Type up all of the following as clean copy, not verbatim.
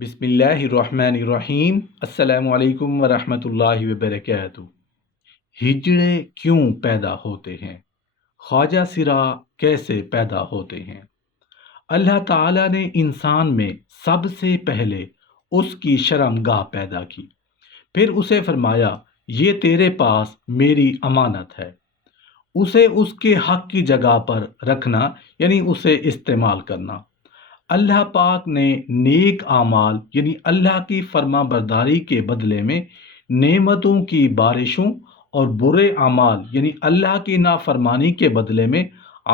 بسم اللہ الرحمن الرحیم۔ السلام علیکم ورحمۃ اللہ وبرکاتہ۔ ہجڑے کیوں پیدا ہوتے ہیں؟ خواجہ سرا کیسے پیدا ہوتے ہیں؟ اللہ تعالیٰ نے انسان میں سب سے پہلے اس کی شرمگاہ پیدا کی، پھر اسے فرمایا یہ تیرے پاس میری امانت ہے، اسے اس کے حق کی جگہ پر رکھنا، یعنی اسے استعمال کرنا۔ اللہ پاک نے نیک اعمال یعنی اللہ کی فرما برداری کے بدلے میں نعمتوں کی بارشوں اور برے اعمال یعنی اللہ کی نافرمانی کے بدلے میں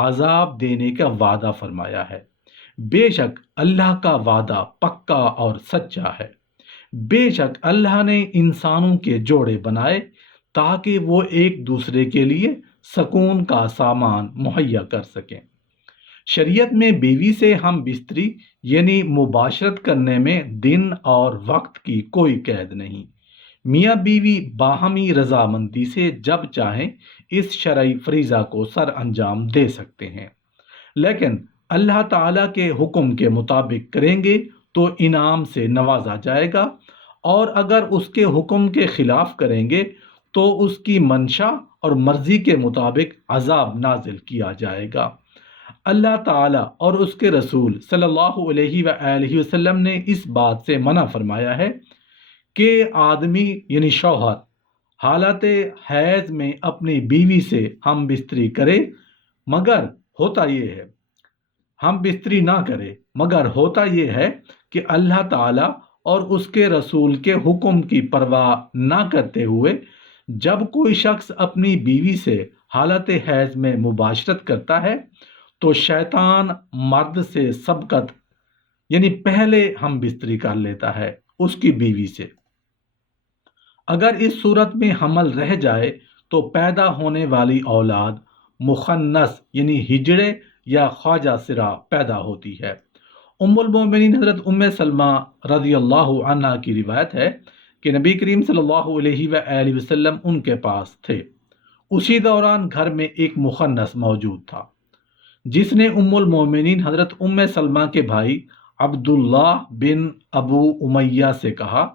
عذاب دینے کا وعدہ فرمایا ہے۔ بے شک اللہ کا وعدہ پکا اور سچا ہے۔ بے شک اللہ نے انسانوں کے جوڑے بنائے تاکہ وہ ایک دوسرے کے لیے سکون کا سامان مہیا کر سکیں۔ شریعت میں بیوی سے ہم بستری یعنی مباشرت کرنے میں دن اور وقت کی کوئی قید نہیں۔ میاں بیوی باہمی رضامندی سے جب چاہیں اس شرعی فریضہ کو سر انجام دے سکتے ہیں، لیکن اللہ تعالیٰ کے حکم کے مطابق کریں گے تو انعام سے نوازا جائے گا، اور اگر اس کے حکم کے خلاف کریں گے تو اس کی منشا اور مرضی کے مطابق عذاب نازل کیا جائے گا۔ اللہ تعالیٰ اور اس کے رسول صلی اللہ علیہ وآلہ وسلم نے اس بات سے منع فرمایا ہے کہ آدمی یعنی شوہر حالت حیض میں اپنی بیوی سے ہم بستری کرے، مگر ہوتا یہ ہے ہم بستری نہ کرے مگر ہوتا یہ ہے کہ اللہ تعالیٰ اور اس کے رسول کے حکم کی پرواہ نہ کرتے ہوئے جب کوئی شخص اپنی بیوی سے حالت حیض میں مباشرت کرتا ہے تو شیطان مرد سے سبقت یعنی پہلے ہم بستری کر لیتا ہے اس کی بیوی سے۔ اگر اس صورت میں حمل رہ جائے تو پیدا ہونے والی اولاد مخنث یعنی ہجڑے یا خواجہ سرا پیدا ہوتی ہے۔ ام المومنین حضرت ام سلمہ رضی اللہ عنہ کی روایت ہے کہ نبی کریم صلی اللہ علیہ وآلہ وسلم ان کے پاس تھے۔ اسی دوران گھر میں ایک مخنث موجود تھا جس نے ام المومنین حضرت ام سلمہ کے بھائی عبداللہ بن ابو امیہ سے کہا،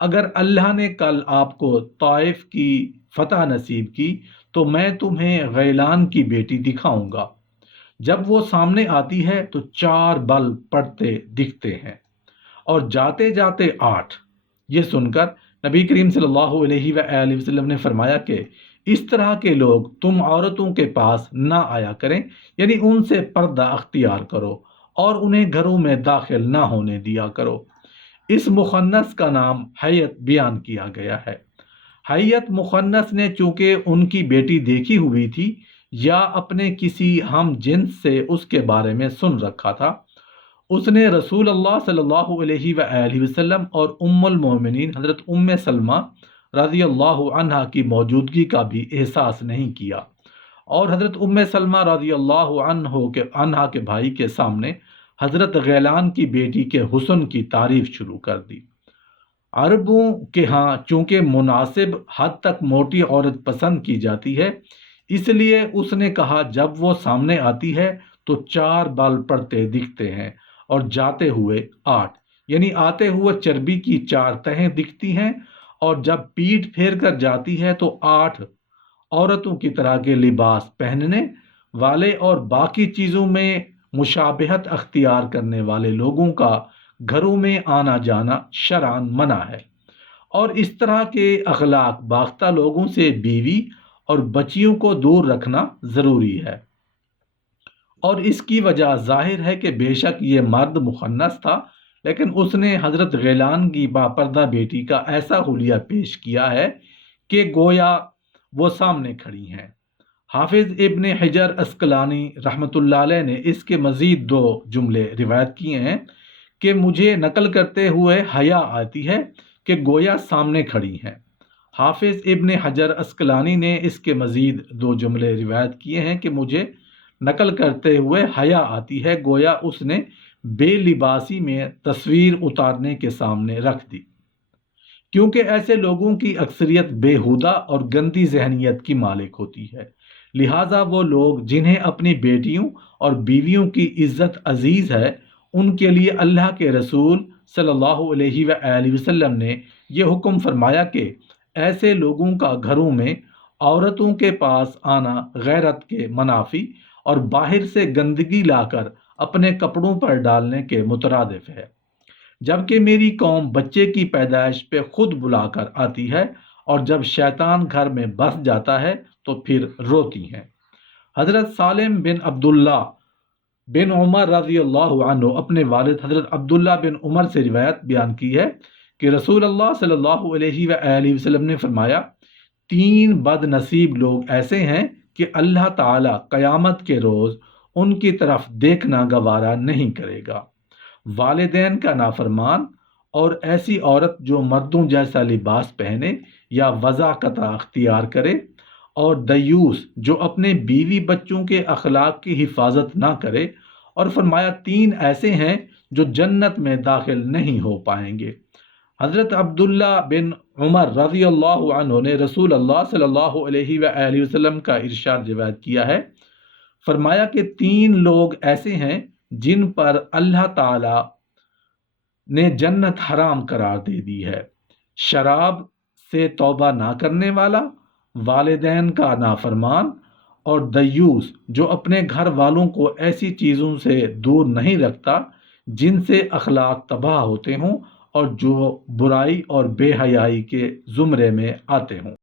اگر اللہ نے کل آپ کو طائف کی فتح نصیب کی تو میں تمہیں غیلان کی بیٹی دکھاؤں گا۔ جب وہ سامنے آتی ہے تو 4 بل پڑتے دکھتے ہیں اور جاتے جاتے 8۔ یہ سن کر نبی کریم صلی اللہ علیہ وآلہ وسلم نے فرمایا کہ اس طرح کے لوگ تم عورتوں کے پاس نہ آیا کریں، یعنی ان سے پردہ اختیار کرو اور انہیں گھروں میں داخل نہ ہونے دیا کرو۔ اس مخنث کا نام حیت بیان کیا گیا ہے۔ حیت مخنث نے چونکہ ان کی بیٹی دیکھی ہوئی تھی یا اپنے کسی ہم جنس سے اس کے بارے میں سن رکھا تھا، اس نے رسول اللہ صلی اللہ علیہ وآلہ وسلم اور ام المومنین حضرت ام سلمہ رضی اللہ عنہ کی موجودگی کا بھی احساس نہیں کیا، اور حضرت ام سلمہ رضی اللہ عنہ کے بھائی کے سامنے حضرت غیلان کی بیٹی کے حسن کی تعریف شروع کر دی۔ عربوں کے ہاں چونکہ مناسب حد تک موٹی عورت پسند کی جاتی ہے، اس لیے اس نے کہا جب وہ سامنے آتی ہے تو 4 بال پڑتے دکھتے ہیں اور جاتے ہوئے 8، یعنی آتے ہوئے چربی کی 4 تہیں دکھتی ہیں، اور جب پیٹھ پھیر کر جاتی ہے تو 8 عورتوں کی طرح کے لباس پہننے والے اور باقی چیزوں میں مشابہت اختیار کرنے والے لوگوں کا گھروں میں آنا جانا شرعاً منع ہے، اور اس طرح کے اخلاق باختہ لوگوں سے بیوی اور بچیوں کو دور رکھنا ضروری ہے۔ اور اس کی وجہ ظاہر ہے کہ بے شک یہ مرد مخنث تھا، لیکن اس نے حضرت غیلان کی باپردہ بیٹی کا ایسا حلیہ پیش کیا ہے کہ گویا وہ سامنے کھڑی ہیں۔ حافظ ابن حجر عسقلانی رحمۃ اللہ علیہ نے اس کے مزید 2 جملے روایت کیے ہیں کہ مجھے نقل کرتے ہوئے حیا آتی ہے کہ گویا سامنے کھڑی ہیں۔ حافظ ابن حجر عسقلانی نے اس کے مزید 2 جملے روایت کیے ہیں کہ مجھے نقل کرتے ہوئے حیا آتی ہے گویا اس نے بے لباسی میں تصویر اتارنے کے سامنے رکھ دی، کیونکہ ایسے لوگوں کی اکثریت بےہودہ اور گندی ذہنیت کی مالک ہوتی ہے، لہٰذا وہ لوگ جنہیں اپنی بیٹیوں اور بیویوں کی عزت عزیز ہے ان کے لیے اللہ کے رسول صلی اللہ علیہ وآلہ وسلم نے یہ حکم فرمایا کہ ایسے لوگوں کا گھروں میں عورتوں کے پاس آنا غیرت کے منافی اور باہر سے گندگی لا کر اپنے کپڑوں پر ڈالنے کے مترادف ہے، جبکہ میری قوم بچے کی پیدائش پہ خود بلا کر آتی ہے اور جب شیطان گھر میں بس جاتا ہے تو پھر روتی ہیں۔ حضرت سالم بن عبداللہ بن عمر رضی اللہ عنہ اپنے والد حضرت عبداللہ بن عمر سے روایت بیان کی ہے کہ رسول اللہ صلی اللہ علیہ وآلہ وسلم نے فرمایا، تین بد نصیب لوگ ایسے ہیں کہ اللہ تعالیٰ قیامت کے روز ان کی طرف دیکھنا گوارا نہیں کرے گا: والدین کا نافرمان، اور ایسی عورت جو مردوں جیسا لباس پہنے یا وضاحت اختیار کرے، اور دیوس جو اپنے بیوی بچوں کے اخلاق کی حفاظت نہ کرے، اور فرمایا تین ایسے ہیں جو جنت میں داخل نہیں ہو پائیں گے۔ حضرت عبداللہ بن عمر رضی اللہ عنہ نے رسول اللہ صلی اللہ علیہ وآلہ وسلم کا ارشاد روایت کیا ہے، فرمایا کہ تین لوگ ایسے ہیں جن پر اللہ تعالی نے جنت حرام قرار دے دی ہے: شراب سے توبہ نہ کرنے والا، والدین کا نافرمان، اور دیوس جو اپنے گھر والوں کو ایسی چیزوں سے دور نہیں رکھتا جن سے اخلاق تباہ ہوتے ہوں اور جو برائی اور بے حیائی کے زمرے میں آتے ہوں۔